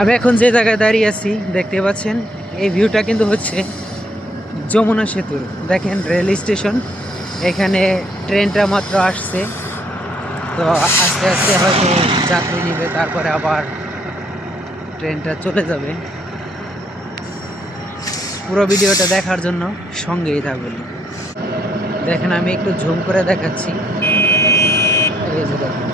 আমি এখন যে জায়গায় দাঁড়িয়ে আছি দেখতে পাচ্ছেন, এই ভিউটা কিন্তু হচ্ছে যমুনা সেতুর। দেখেন রেল স্টেশন, এখানে ট্রেনটা মাত্র আসছে, তো আস্তে আস্তে হয়তো যাত্রী নিবে, তারপরে আবার ট্রেনটা চলে যাবে। পুরো ভিডিওটা দেখার জন্য সঙ্গেই থাকবেন। দেখেন আমি একটু জুম করে দেখাচ্ছি, এই যে দেখেন।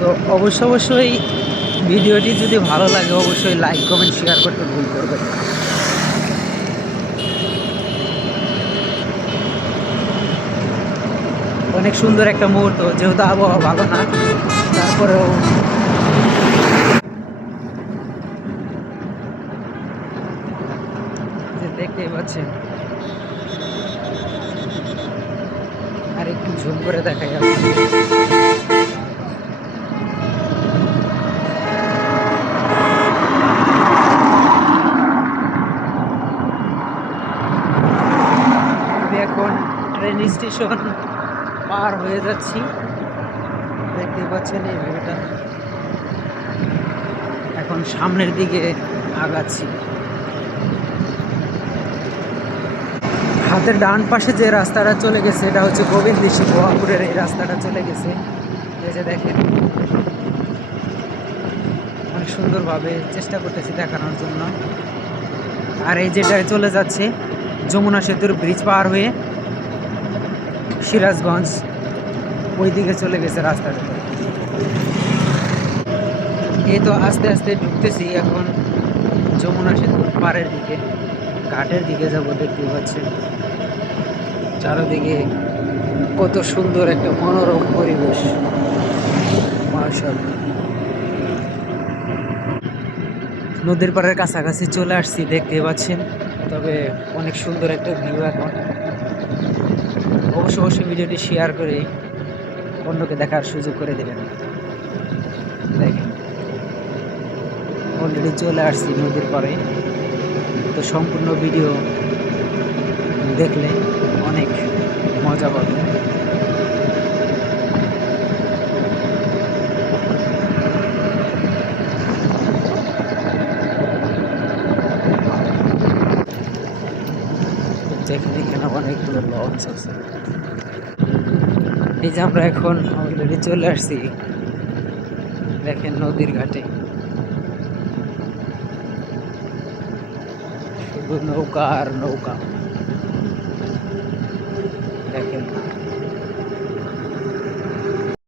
তো অবশ্যই ভিডিওটি যদি ভালো লাগে অবশ্যই লাইক কমেন্ট শেয়ার করতে ভুল করবেন না। অনেক সুন্দর একটা মুহূর্ত, যেহেতু আবহাওয়া ভালো না, তারপরেও যে দেখতেই পাচ্ছেন। আর একটু ঝুম করে দেখাই আপনাদের। আমি এখন ট্রেন স্টেশন পার হয়ে যাচ্ছি, দেখতে পাচ্ছেন এই ভিউটা। এখন সামনের দিকে আগাচ্ছি। হাতের ডান পাশে যে রাস্তাটা চলে গেছে এটা হচ্ছে গোবিন্দিশি গোয়াপুরের, এই রাস্তাটা চলে গেছে। এই যে দেখেন, অনেক সুন্দরভাবে চেষ্টা করতেছি দেখানোর জন্য। আর এই যেটা চলে যাচ্ছে যমুনা সেতুর ব্রিজ পার হয়ে সিরাজগঞ্জ, ওই দিকে চলে গেছে রাস্তাটা। এই তো আস্তে আস্তে ঢুকতেছি এখন যমুনা সেতুর পাড়ের দিকে, ঘাটের দিকে যাব। দেখতে পাচ্ছেন চারদিকে কত সুন্দর একটা মনোরম পরিবেশ, মাশাআল্লাহ। নদীর পাড়ের কাছাকাছি চলে আসছি দেখতে পাচ্ছেন, তবে অনেক সুন্দর একটা ভিউ। এখন অবশ্যই ভিডিওটি শেয়ার করে অন্যকে দেখার সুযোগ করে দেবেন। দেখেন অলরেডি চলে আসছি নদীর পাড়ে, তো সম্পূর্ণ ভিডিও দেখলে অনেক মজা পাবেন। যেখানে এখানে অনেকগুলো লঞ্চ আছে। এই যে আমরা এখন অলরেডি চলে আসছি দেখেন নদীর ঘাটে, শুধু নৌকা আর নৌকা।